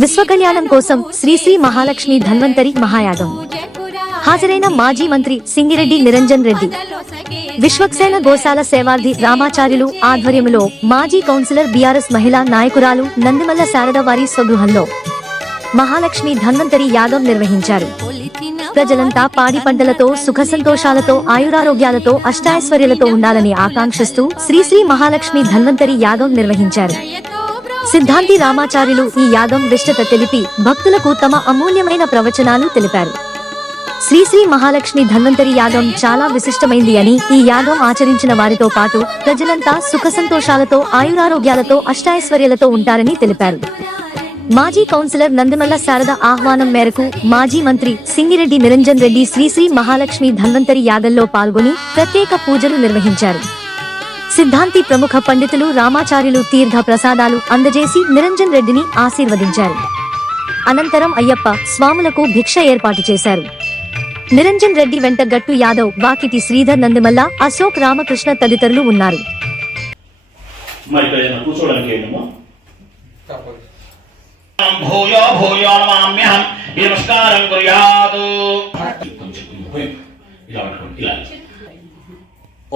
విశ్వ కళ్యాణం కోసం శ్రీ శ్రీ మహాలక్ష్మి ధన్వంతరి మహాయాగం. హాజరైన మాజీ మంత్రి సింగిరెడ్డి నిరంజన్ రెడ్డి, విశ్వక్సేన గోశాల సేవార్థి రామాచార్యులు ఆధ్వర్యంలో మాజీ కౌన్సిలర్ బీఆర్ఎస్ మహిళా నాయకురాలు నందిమల్ల శారద వారి స్వగృహంలో మహాలక్ష్మి ధన్వంతరి యాగం నిర్వహించారు. ప్రజలంతా పాడి పంటలతో సుఖ సంతోషాలతో ఆయురారోగ్యాలతో అష్టైశ్వర్యాలతో ఉండాలని ఆకాంక్షిస్తూ శ్రీ శ్రీ మహాలక్ష్మి ధన్వంతరి యాగం నిర్వహించారు. సిద్ధాంతి రామాచార్యులు ఈ యాగం విశిష్టత తెలిపి భక్తులకు తమ అమూల్యమైన ప్రవచనాలు తెలిపారు. శ్రీ శ్రీ మహాలక్ష్మి ధన్వంతరి యాగం చాలా విశిష్టమైంది అని, ఈ యాగం ఆచరించిన వారితో పాటు ప్రజలంతా సుఖ సంతోషాలతో ఆయురారోగ్యాలతో అష్టైశ్వర్యాలతో ఉంటారని తెలిపారు. మాజీ కౌన్సిలర్ నందిమల్ల శారద ఆహ్వానం మేరకు మాజీ మంత్రి సింగిరెడ్డి నిరంజన్ రెడ్డి శ్రీ శ్రీ మహాలక్ష్మి ధన్వంతరి యాగంలో పాల్గొని ప్రత్యేక పూజలు నిర్వహించారు. సిద్ధాంతి ప్రముఖ పండితులు రామాచార్యులు తీర్థ ప్రసాదాలు అందజేసి నిరంజన్ రెడ్డిని ఆశీర్వదించారు. అనంతరం అయ్యప్ప స్వాములకు భిక్ష ఏర్పాటు చేశారు. నిరంజన్ రెడ్డి వెంట గట్టు యాదవ్, వాకిటి శ్రీధర్, నందిమల్ల, అశోక్, రామకృష్ణ తదితరులు ఉన్నారు.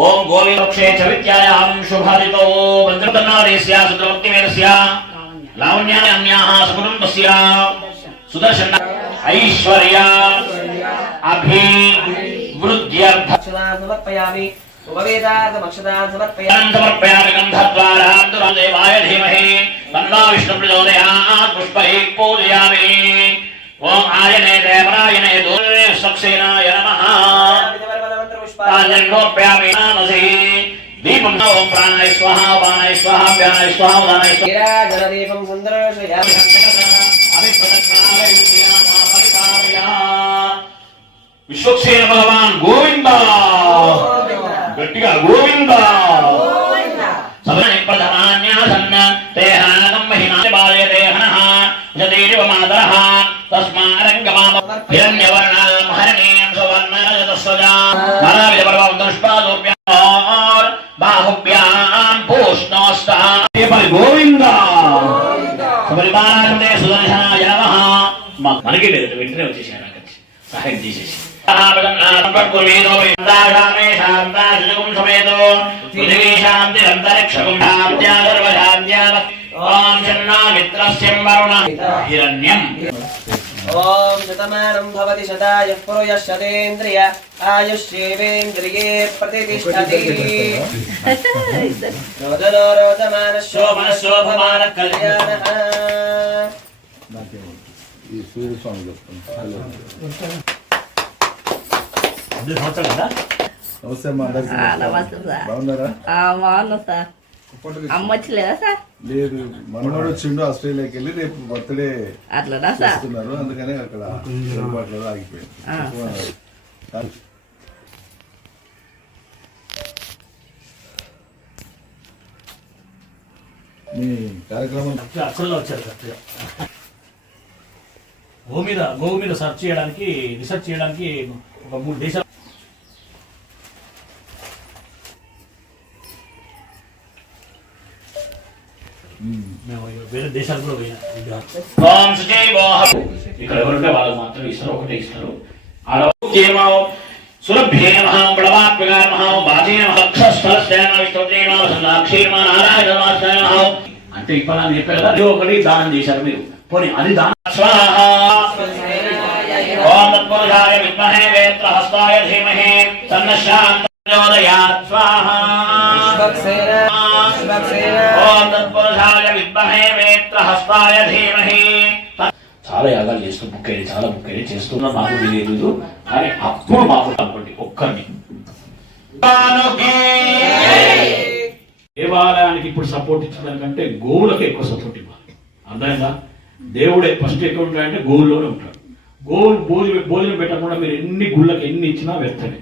ओम गोविंदक्षे च विद्यायां शुभादितो वज्रतनादेस्या सुद्रवक्तिमेरस्या लावण्यान्याः सकुटुम्बस्य सुदर्शन ऐश्वर्या अभिवृद्ध्यर्थ समर्पयामि उपवेदार्थमक्षतान् समर्पयामि गन्धद्वारा दुरादेवाय धीमहि तन्नो विष्णुः प्रचोदयात् पुष्पैः पूजयामि. ओम आयने देवरायने दुर्सक्षेनाय नमः. पाञ्चोप्यामि नामसि दीपं ओम प्राणाय स्वाहा वाणाय स्वाहा व्यानाय स्वाहा उदानाय स्वाहा जलदीपं सुन्दरशयामि अभिप्रदक्षिणाय विष्णुनामा परिपालया. विश्वक्सेन भगवान गोविंद गट्टिगा गोविंद सदने प्रधानान्यासन्न तेहागं महिमानि बालयते हनः यदेव मातरः तस्मारङ्गमाम हिरण्यवर्णां हरणीं सुवर्णरजतस्वजा बाहुभ्यां पूष्णोस्ता गोविंद सबरिमानंदे सुदर्शनाय नमः. మనకి లేదు వెంటనే వచ్చేసాను, నాకు సహాయం చేసేసి ओम शतमानं भवति शतायुः पुरुषः शतेन्द्रिय आयुष्येवेन्द्रिये प्रतिष्ठति. रोदनो रोदमानः शोभनः शोभमानः कल्याणः. నమస్తే అమ్మా. బాగున్నారా? బాగున్నా సార్. అమ్మ వచ్చలేదా సార్? లేదు, మనవాడు వచ్చిండు ఆస్ట్రేలియాకి వెళ్ళి రేపు బర్త్డే అట్లనా సార్? చేస్తున్నారు, అందుకనే అక్కడ ఏర్పాట్లు ఆగిపోయింది. మీ కార్యక్రమం అక్కడ వచ్చారు. గోవు మీద రీసెర్చ్ చేయడానికి ఒక 3 దేశాలు వేరే దేశాలు కూడా పోయినా. ఇక్కడ ఎవరుంటే వాళ్ళకి మాత్రం ఇస్తారు, ఒకటే ఇస్తారు. అంటే ఇప్పుడు నేను చెప్పాను కదా, ఒకటి దానం చేశారు మీరు, పోనీ అది దానం. ఓం తత్పురుషాయ విద్మహే వేత్రహస్తాయ ధీమహి తన్నః ప్రచోదయాత్ స్వాహా. ఓం తత్పురుషాయ విద్మహే వేత్రహస్తాయ ధీమహి. చాలా యాగాలు చేస్తూ చాలా బుక్కైతే చేస్తున్నా, మాకు తెలియదు. కానీ అప్పుడు మాకు అనుకోండి ఒక్కరిని దేవాలయానికి ఇప్పుడు సపోర్ట్ ఇచ్చడానికంటే గోవులకు ఎక్కువ సపోర్ట్ ఇవ్వాలి. అర్థమైందా? దేవుడే ఫస్ట్ ఎక్కడ ఉంటాడంటే గోవుల్లోనే ఉంటాడు. గోవులు భోజనం పెట్టకుండా మీరు ఎన్ని గుళ్ళకి ఎన్ని ఇచ్చినా వ్యర్థమే.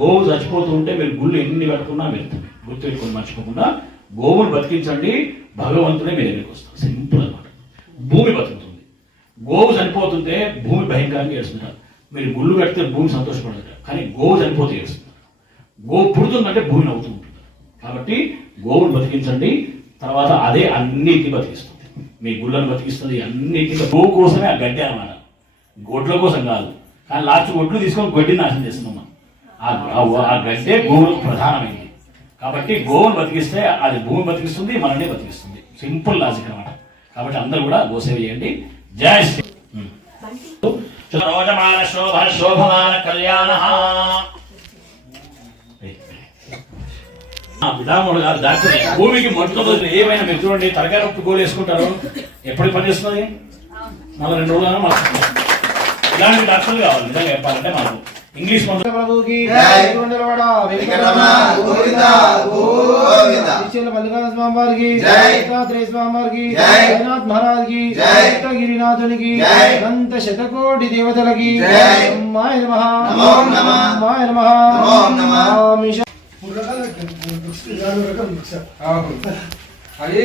గోవు చచ్చిపోతూ ఉంటే మీరు గుళ్ళు ఎన్ని కట్టుకున్నా వ్యర్థమే. గుర్తుపెట్టుకొని మర్చిపోకుండా గోవును బతికించండి, భగవంతుడే మీ దగ్గరికి వస్తారు. సింపుల్ అన్నమాట. భూమి బతుకుతుంది. గోవు చనిపోతుంటే భూమి భయంకరంగా ఏడుస్తుంటారు. మీరు గుళ్ళు కడితే భూమి సంతోషపడదు, కానీ గోవు చనిపోతే ఏడుస్తుంటారు. గోవు పుడుతుందంటే భూమి నవ్వుతూ ఉంటుంది. కాబట్టి గోవును బతికించండి, తర్వాత అదే అన్నిటిని బతికిస్తుంది. మీ గుళ్ళను బతికిస్తుంది అన్నిటికీ గోవు కోసమే ఆ గడ్డి అన్నమాట, గొడ్ల కోసం కాదు. కానీ లాస్ట్ గొడ్లు తీసుకొని గడ్డిని నాశనం చేస్తున్నాం మనం. ఆ గడ్డే గోవులకు ప్రధానమైంది. కాబట్టి గోవును బతికిస్తే అది భూమి బతికిస్తుంది, మనల్ని బతికిస్తుంది. సింపుల్ లాజిక్ అనమాట. కాబట్టి అందరూ కూడా గోసేవ చేయండి. జై శ్రీ రోజమాన శోభ శోభమాన కళ్యాణ విధాముడు గారు డాక్టర్ భూమికి మొట్టతో ఏమైనా మీరు చూడండి, తరగతి నొప్పి గోలు వేసుకుంటారు, ఎప్పటికి పనిచేస్తుంది? మళ్ళీ 2 రోజులు మాకు ఇలాంటి డాక్టర్లు కావాలి. నిజంగా చెప్పాలంటే మాకు ఇంగ్లీష్ గిరినాథునికి అనంత శతకోటి దేవతలకి అది